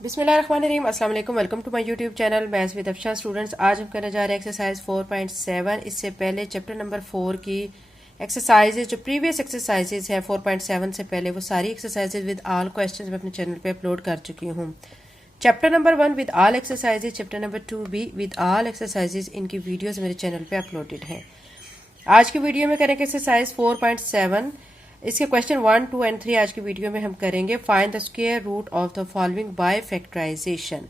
बिस्मिल्लाहिर्रहमानिर्रहीम, अस्सलाम वालेकुम। Welcome to my YouTube channel maths with Afsha students. आज हम करने जा रहे हैं एक्सरसाइज 4.7। इससे पहले चैप्टर नंबर 4 की एक्सरसाइजेज जो प्रीवियस एक्सरसाइजेज है 4.7 से पहले, वो सारी एक्सरसाइजेज विद ऑल क्वेश्चंस मैं अपने चैनल पे अपलोड कर चुकी हूँ। Chapter number 1 with all exercises, chapter number 2 भी विद ऑल एक्सरसाइजेज, इनकी वीडियोज मेरे चैनल पे अपलोडेड हैं। आज की वीडियो में करेंगे एक्सरसाइज 4.7। इसके क्वेश्चन 1, 2 एंड 3 आज की वीडियो में हम करेंगे। Find the square root of the following by factorisation.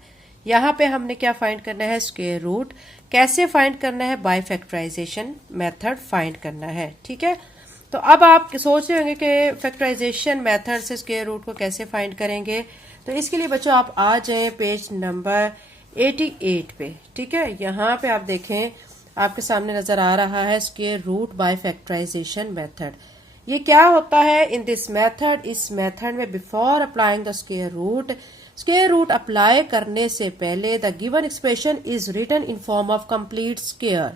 यहाँ पे हमने क्या फाइंड करना है? Square root. कैसे फाइंड करना है? बाय फैक्टराइजेशन मेथड फाइंड करना है। ठीक है, तो अब आप सोच रहे होंगे कि फैक्टराइजेशन मेथड से स्क्वायर रूट को कैसे फाइंड करेंगे। तो इसके लिए बच्चों आप आ जाएं पेज नंबर 88 पे। ठीक है, यहाँ पे आप देखें, आपके सामने नजर आ रहा है square root by factorisation method. ये क्या होता है? इन दिस मेथड, इस मेथड में before applying the square root apply करने से पहले the given expression is written in form of complete square.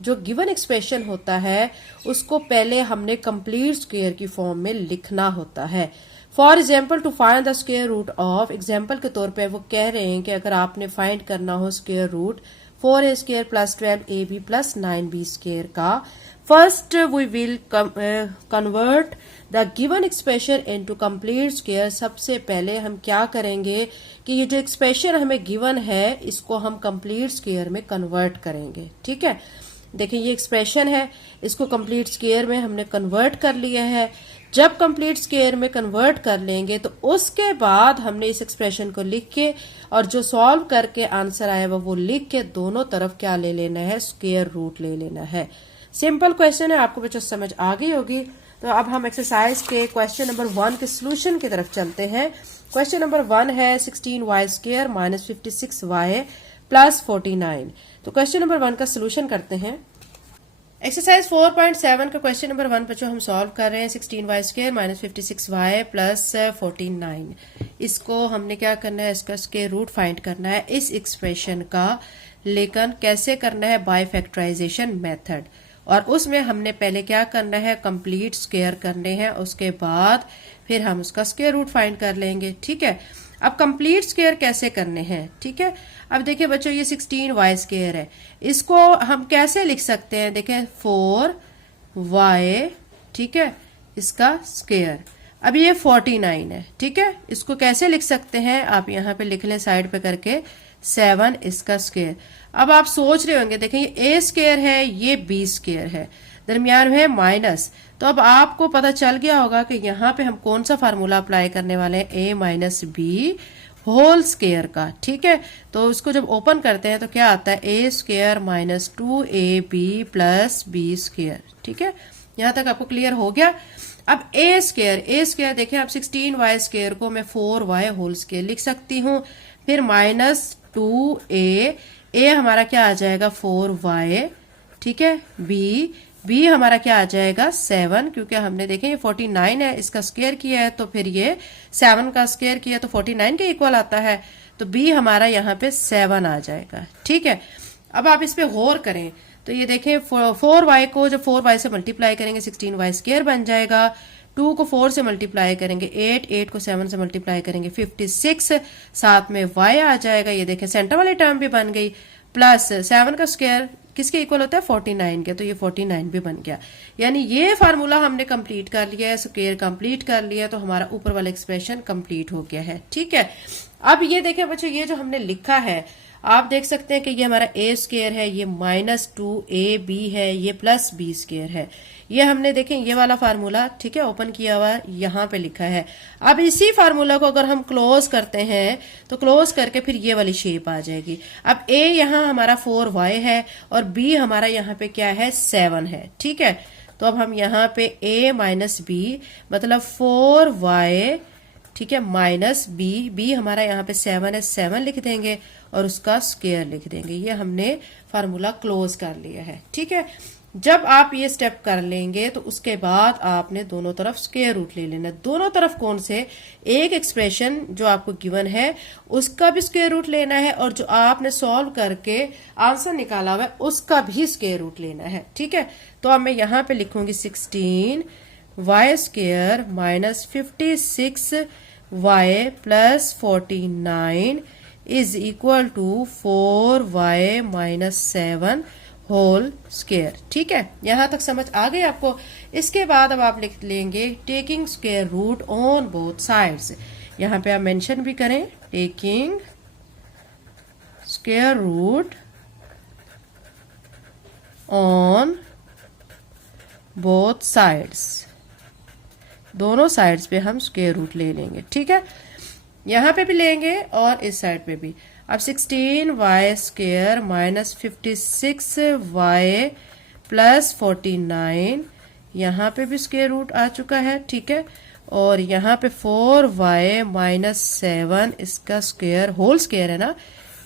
जो गिवन एक्सप्रेशन होता है उसको पहले हमने कंप्लीट स्क्वायर की फॉर्म में लिखना होता है। For example, to find the square root of, example के तौर पे वो कह रहे हैं कि अगर आपने फाइंड करना हो square root 4a² + 12ab + 9b² का, first we will convert the given expression into complete square. सबसे पहले हम क्या करेंगे कि ये जो एक्सप्रेशन हमें गिवन है इसको हम कंप्लीट स्क्वायर में कन्वर्ट करेंगे। ठीक है, देखिए ये एक्सप्रेशन है, इसको कंप्लीट स्क्वायर में हमने कन्वर्ट कर लिया है। जब कंप्लीट स्क्वायर में कन्वर्ट कर लेंगे तो उसके बाद हमने इस एक्सप्रेशन को लिख के और जो सॉल्व करके आंसर आया वो लिख के दोनों तरफ क्या ले लेना है? स्क्वायर रूट ले लेना है। सिंपल क्वेश्चन है, आपको बच्चों समझ आ गई होगी। तो अब हम एक्सरसाइज के क्वेश्चन नंबर 1 के सोल्यूशन की तरफ चलते हैं। क्वेश्चन नंबर 1 है 16y² - 56y + 49। तो क्वेश्चन नंबर 1 का सोल्यूशन करते हैं। एक्सरसाइज 4.7 का क्वेश्चन नंबर 1 बच्चों हम सॉल्व कर रहे हैं। 16y² - 56y + 49। इसको हमने क्या करना है? इसका स्क्वायर रूट फाइंड करना है इस एक्सप्रेशन का। लेकिन कैसे करना है? By factorisation method. और उसमें हमने पहले क्या करना है? कंप्लीट स्क्वायर करने हैं, उसके बाद फिर हम उसका स्क्वायर रूट फाइंड कर लेंगे। ठीक है, अब कंप्लीट स्क्वायर कैसे करने हैं? ठीक है, अब देखिए बच्चों ये 16y² है, इसको हम कैसे लिख सकते हैं? देखें 4y, ठीक है, इसका स्क्वायर। अब ये 49 है। ठीक है, इसको कैसे लिख सकते हैं? आप यहाँ पे लिख लें साइड पे करके 7 इसका स्क्वायर। अब आप सोच रहे होंगे, देखें ये a² है, ये b² है, दरमियान में है माइनस। तो अब आपको पता चल गया होगा कि यहाँ पे हम कौन सा फार्मूला अप्लाई करने वाले हैं? a - b होल स्क्वायर का। ठीक है, तो इसको जब ओपन करते हैं तो क्या आता है? a² - 2ab + b²। ठीक है, यहाँ तक आपको क्लियर हो गया। अब a² देखें, अब 16y² को मैं 4y होल स्क्वायर लिख सकती हूँ, फिर -2a, a हमारा क्या आ जाएगा? 4y। ठीक है, b हमारा क्या आ जाएगा? 7, क्योंकि हमने देखें ये 49 है, इसका स्क्वायर किया है तो फिर ये 7 का स्क्वायर किया तो 49 के इक्वल आता है, तो b हमारा यहाँ पे 7 आ जाएगा। ठीक है, अब आप इस पे गौर करें तो ये देखें 4y को जब 4y से मल्टीप्लाई करेंगे 16y² बन जाएगा। 2 को 4 से मल्टीप्लाई करेंगे 8 को 7 से मल्टीप्लाई करेंगे 56, साथ में y आ जाएगा। ये देखें सेंटर वाली टर्म भी बन गई, प्लस 7 का स्क्वायर किसके इक्वल होता है? 49 के, तो ये 49 भी बन गया। यानी ये फार्मूला हमने कंप्लीट कर लिया है, स्क्वायर कंप्लीट कर लिया, तो हमारा ऊपर वाला एक्सप्रेशन कंप्लीट हो गया है। ठीक है, अब ये देखें बच्चों, ये जो हमने लिखा है आप देख सकते हैं कि ये हमारा a² है, ये -2ab है, ये +b² है। ये हमने देखें ये वाला फार्मूला, ठीक है, ओपन किया हुआ यहाँ पे लिखा है। अब इसी फार्मूला को अगर हम क्लोज करते हैं तो क्लोज करके फिर ये वाली शेप आ जाएगी। अब a यहाँ हमारा 4y है और b हमारा यहाँ पे क्या है? 7 है। ठीक है, तो अब हम यहाँ पे a - b मतलब 4y, ठीक है, -b हमारा यहाँ पे 7 है, 7 लिख देंगे और उसका स्क्वायर लिख देंगे। ये हमने फार्मूला क्लोज कर लिया है। ठीक है, जब आप ये स्टेप कर लेंगे तो उसके बाद आपने दोनों तरफ स्क्वायर रूट ले लेना। दोनों तरफ कौन से? एक एक्सप्रेशन जो आपको गिवन है उसका भी स्क्वायर रूट लेना है और जो आपने सॉल्व करके आंसर निकाला हुआ है उसका भी स्क्वायर रूट लेना है। ठीक है, तो अब मैं यहाँ पे लिखूंगी 16y² - 56 y plus 49 is equal to 4y minus 7 whole square. ठीक है, यहां तक समझ आ गई आपको। इसके बाद अब आप लिख लेंगे taking square root on both sides. यहां पे आप मेंशन भी करें taking square root on both sides, दोनों साइड्स पे हम स्क्वायर रूट ले लेंगे। ठीक है, यहां पे भी लेंगे और इस साइड पे भी। अब 16y square minus 56y plus 49, यहां पे भी स्क्वायर रूट आ चुका है। ठीक है, और यहां पे 4y माइनस 7 इसका स्क्वायर होल स्क्वायर है ना,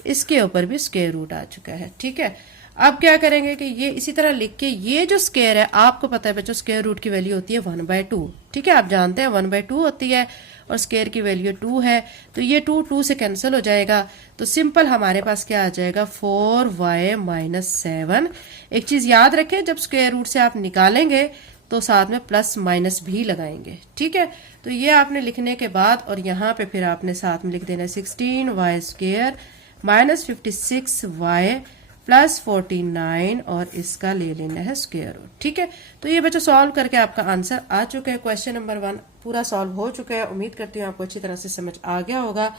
इसके ऊपर भी स्क्वायर रूट आ चुका है। ठीक है, अब क्या करेंगे कि ये इसी तरह लिख के, ये जो स्क्वायर है आपको पता है बच्चों स्क्वायर रूट की वैल्यू होती है 1/2। ठीक है, आप जानते हैं 1/2 होती है और स्क्वायर की वैल्यू 2 है, तो ये 2 से कैंसिल हो जाएगा। तो सिंपल हमारे पास क्या आ जाएगा 4y माइनस 7। एक चीज याद रखें, जब स्क्वायर रूट से आप निकालेंगे तो साथ में प्लस माइनस भी लगाएंगे। ठीक है, तो ये आपने लिखने के बाद और यहाँ पे फिर आपने साथ में लिख देना 16y square minus 56y plus 49 और इसका ले लेना है स्क्वायर रूट। ठीक है, तो ये बच्चों सॉल्व करके आपका आंसर आ चुका है। क्वेश्चन नंबर 1 पूरा सॉल्व हो चुका है। उम्मीद करती हूँ आपको अच्छी तरह से समझ आ गया होगा।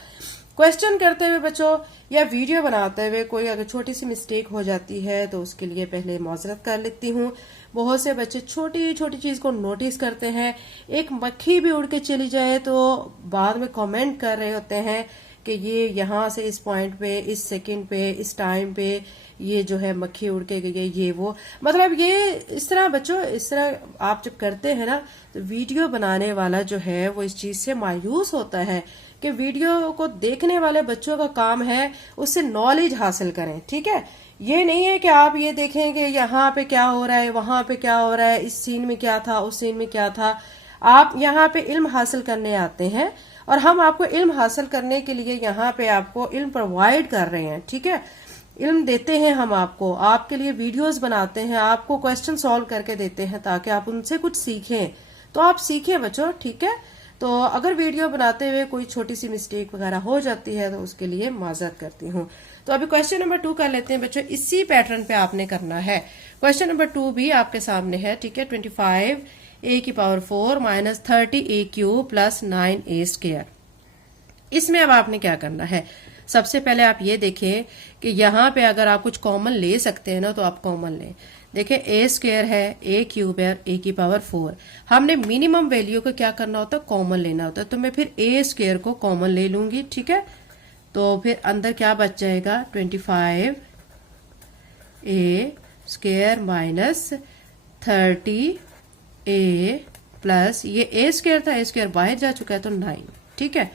क्वेश्चन करते हुए बच्चों या वीडियो बनाते हुए कोई अगर छोटी सी मिस्टेक हो जाती है तो उसके लिए पहले माजरत कर लेती हूँ। बहुत से बच्चे छोटी छोटी चीज को नोटिस करते हैं, एक मक्खी भी उड़ के चली जाए तो बाद में कमेंट कर रहे होते हैं कि ये यहाँ से इस पॉइंट पे, इस सेकंड पे, इस टाइम पे ये जो है मक्खी उड़ के गई, ये वो। मतलब ये इस तरह बच्चों, इस तरह आप जब करते हैं ना तो वीडियो बनाने वाला जो है वो इस चीज से मायूस होता है कि वीडियो को देखने वाले बच्चों का काम है उससे नॉलेज हासिल करें। ठीक है, ये नहीं है कि आप ये देखें कि यहाँ पे क्या हो रहा है, वहां पे क्या हो रहा है, इस सीन में क्या था, उस सीन में क्या था। आप यहाँ पे इल्म हासिल करने आते हैं और हम आपको इल्म हासिल करने के लिए यहाँ पे आपको इल्म प्रोवाइड कर रहे हैं। ठीक है, इल्म देते हैं हम आपको, आपके लिए वीडियोस बनाते हैं, आपको क्वेश्चन सॉल्व करके देते हैं ताकि आप उनसे कुछ सीखें। तो आप सीखें बच्चों। ठीक है, तो अगर वीडियो बनाते हुए कोई छोटी सी मिस्टेक वगैरह हो जाती है तो उसके लिए माजरत करती हूँ। तो अभी क्वेश्चन नंबर 2 कर लेते हैं बच्चों। इसी पैटर्न पे आपने करना है। क्वेश्चन नंबर 2 भी आपके सामने है। ठीक है, 25a⁴ minus 30a³ plus 9a square. इसमें अब आपने क्या करना है, सबसे पहले आप ये देखें कि यहाँ पे अगर आप कुछ कॉमन ले सकते हैं ना तो आप कॉमन लें। देखिए a स्क्वायर है, a³ है, a⁴। हमने मिनिमम वैल्यू को क्या करना होता है, कॉमन लेना होता है। तो मैं फिर a स्क्वायर को कॉमन ले लूंगी। ठीक है, तो फिर अंदर क्या बच जाएगा 25a square minus 30a plus ये a स्क्वायर था, a स्क्वायर बाहर जा चुका है तो 9। ठीक है,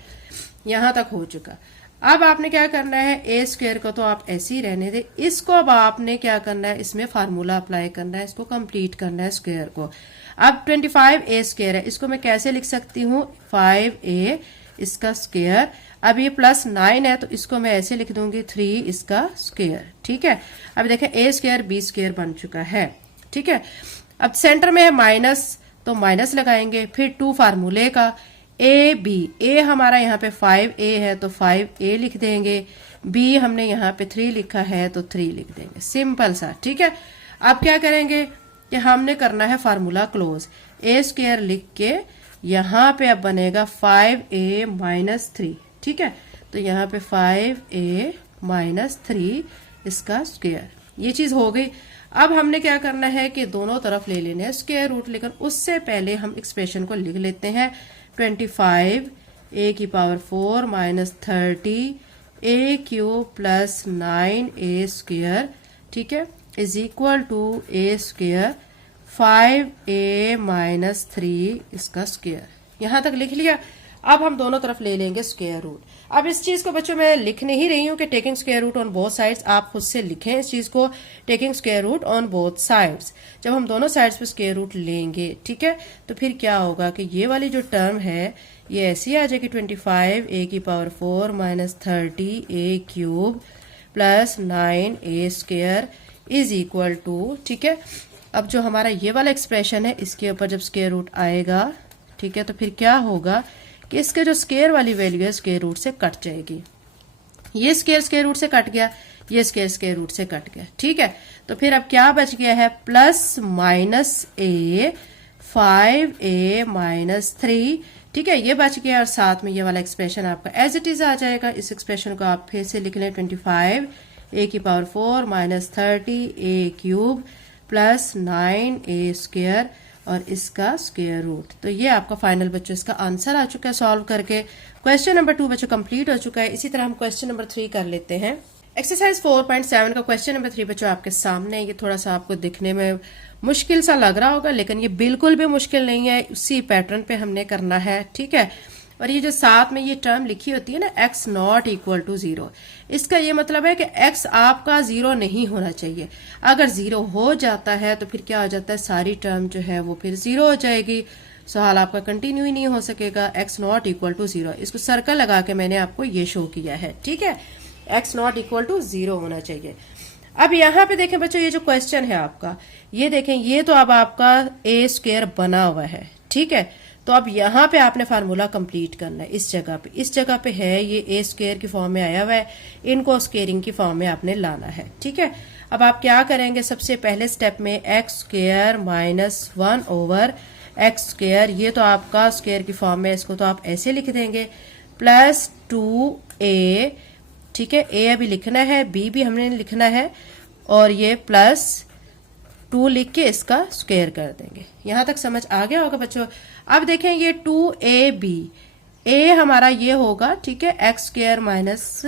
यहां तक हो चुका। अब आपने क्या करना है, a स्क्वायर को तो आप ऐसे ही रहने दे, इसको अब आपने क्या करना है, इसमें फार्मूला अप्लाई करना है, इसको कंप्लीट करना है स्क्वायर को। अब 25a स्क्वायर है, इसको मैं कैसे लिख सकती हूँ 5a इसका स्क्वायर। अब ये प्लस 9 है तो इसको मैं ऐसे लिख दूंगी 3 इसका स्क्वायर। ठीक है, अब देखें a स्क्वायर b स्क्वायर बन चुका है। ठीक है, अब सेंटर में है माइनस तो माइनस लगाएंगे, फिर 2 फार्मूले का a b, a हमारा यहाँ पे 5a है तो 5a लिख देंगे, b हमने यहाँ पे 3 लिखा है तो 3 लिख देंगे, सिंपल सा। ठीक है, अब क्या करेंगे कि हमने करना है फार्मूला क्लोज। a स्क्वायर लिख के यहाँ पे अब बनेगा 5a माइनस 3। ठीक है, तो यहाँ पे 5a माइनस 3 इसका स्क्वायर, ये चीज हो गई। अब हमने क्या करना है कि दोनों तरफ ले लेने हैं स्क्वायर रूट, लेकिन उससे पहले हम एक्सप्रेशन को लिख लेते हैं 25a⁴ minus 30a³ plus 9a square. ठीक है, is equal to a square 5a minus 3 इसका स्क्वायर। यहां तक लिख लिया। अब हम दोनों तरफ ले लेंगे स्क्वायर रूट। अब इस चीज को बच्चों मैं लिखने ही रही हूं कि taking square root on both sides, आप खुद से लिखें इस चीज को, taking square root on both sides. जब हम दोनों साइड्स पे स्क्वायर रूट लेंगे, ठीक है, तो फिर क्या होगा कि ये वाली जो टर्म है ये ऐसी आ जाएगी 25a⁴ minus 30a³ plus 9a square is equal to, ठीक है, अब जो हमारा ये वाला एक्सप्रेशन है इसके ऊपर जब स्क्वायर रूट आएगा, ठीक है, तो फिर क्या होगा कि इसके जो स्क्वायर वाली वैल्यू है स्क्वायर रूट से कट जाएगी। ये स्क्वायर रूट से कट गया, ये स्क्वायर रूट से कट गया, ठीक है। तो फिर अब क्या बच गया है, प्लस माइनस ए 5a माइनस 3, ठीक है, ये बच गया। और साथ में ये वाला एक्सप्रेशन आपका एज इट इज आ जाएगा। इस एक्सप्रेशन को आप फिर से लिख लें, 25 a की power 4 minus 30 a cube plus 9a square और इसका स्क्वायर रूट। तो ये आपका फाइनल बच्चों इसका आंसर आ चुका है सॉल्व करके। क्वेश्चन नंबर 2 बच्चों कंप्लीट हो चुका है। इसी तरह हम क्वेश्चन नंबर 3 कर लेते हैं। एक्सरसाइज 4.7 का क्वेश्चन नंबर 3 बच्चों आपके सामने। ये थोड़ा सा आपको दिखने में मुश्किल सा लग रहा होगा, लेकिन ये बिल्कुल भी मुश्किल नहीं है। उसी पैटर्न पे हमने करना है, ठीक है। और ये जो साथ में ये टर्म लिखी होती है ना, x नॉट इक्वल टू 0, इसका ये मतलब है कि x आपका 0 नहीं होना चाहिए। अगर 0 हो जाता है तो फिर क्या हो जाता है, सारी टर्म जो है वो फिर 0 हो जाएगी। सवाल आपका कंटिन्यू ही नहीं हो सकेगा। x नॉट इक्वल टू 0, इसको सर्कल लगा के मैंने आपको ये शो किया है, ठीक है। x नॉट इक्वल टू 0 होना चाहिए। अब यहाँ पे देखें बच्चों, ये जो क्वेश्चन है आपका, ये देखें, ये तो अब आपका a स्क्वायर बना हुआ है, ठीक है। तो अब यहाँ पे आपने फार्मूला कंप्लीट करना है। इस जगह पे है ये a स्क्वायर की फॉर्म में आया हुआ है, इनको स्क्वेयरिंग की फॉर्म में आपने लाना है, ठीक है। अब आप क्या करेंगे, सबसे पहले स्टेप में x square minus 1 over x square, ये तो आपका स्क्वायर की फॉर्म में, इसको तो आप ऐसे लिख देंगे, प्लस 2a, ठीक है। a अभी लिखना है, b भी हमने लिखना है, और ये प्लस 2 लिख के इसका स्क्वायर कर देंगे। यहां तक समझ आ गया होगा बच्चों। अब देखें ये 2ab, a हमारा ये होगा, ठीक है, x square minus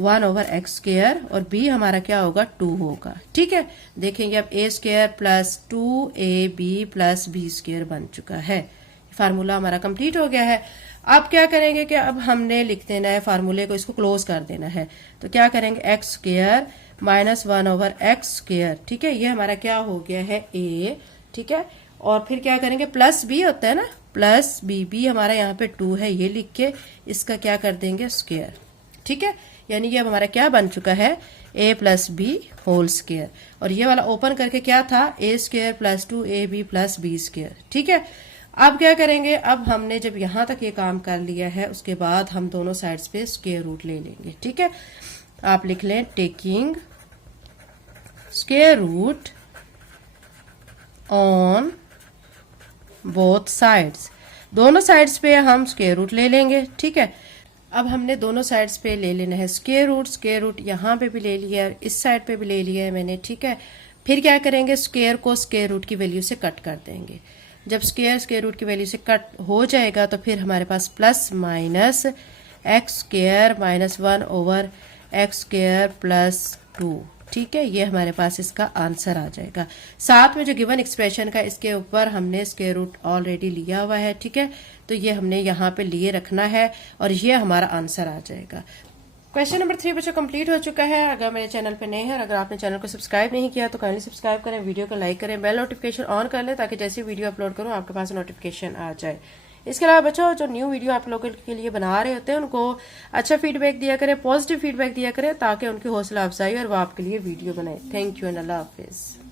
1 over x square, और b हमारा क्या होगा, 2 होगा, ठीक है। देखेंगे अब a square plus 2ab plus b square बन चुका है। फार्मूला हमारा कंप्लीट हो गया है। अब क्या करेंगे कि अब हमने लिख देना है फार्मूले को, इसको क्लोज कर देना है। तो क्या करेंगे, x square minus 1 over x square, ठीक है, ये हमारा क्या हो गया है, a, ठीक है। और फिर क्या करेंगे, प्लस b होता है ना, प्लस b हमारा यहाँ पे 2 है, ये लिख के इसका क्या कर देंगे, स्क्वायर, ठीक है। यानी ये अब हमारा क्या बन चुका है, a plus b whole square. और ये वाला ओपन करके क्या था, a square plus 2ab plus b square, ठीक है। अब क्या करेंगे, अब हमने जब यहां तक ये काम कर लिया है, उसके बाद हम दोनों साइड्स पे स्क्वायर रूट ले लेंगे, ठीक है। आप लिख लें, taking square root on both sides, दोनों साइड्स पे हम स्क्वायर रूट ले लेंगे, ठीक है। अब हमने दोनों साइड्स पे ले लेना है स्क्वायर रूट यहाँ पे भी ले लिया है, इस साइड पे भी ले लिया है मैंने, ठीक है। फिर क्या करेंगे, स्क्वायर को स्क्वायर रूट की वैल्यू से कट कर देंगे। जब स्क्वायर रूट की वैल्यू से कट हो जाएगा तो फिर हमारे पास plus minus x square minus 1 over x square plus 2, ठीक है, ये हमारे पास इसका आंसर आ जाएगा। साथ में जो गिवन एक्सप्रेशन का, इसके ऊपर हमने स्क्वायर रूट ऑलरेडी लिया हुआ है, ठीक है। तो ये हमने यहाँ पे लिए रखना है और ये हमारा आंसर आ जाएगा। क्वेश्चन नंबर 3 बच्चों कंप्लीट हो चुका है। अगर मेरे चैनल पे नए हैं और अगर आपने चैनल को सब्सक्राइब नहीं किया तो काइंडली सब्सक्राइब करें, वीडियो को लाइक करें, बेल नोटिफिकेशन ऑन कर लें ताकि जैसे वीडियो अपलोड करूं आपके पास नोटिफिकेशन आ जाए। इसके अलावा बच्चों जो न्यू वीडियो आप लोगों के लिए बना रहे होते हैं उनको अच्छा फीडबैक दिया करें, पॉजिटिव फीडबैक दिया करें ताकि उनकी हौसला अफजाई और वो आपके लिए वीडियो बनाए। Thank you and Allah Hafiz.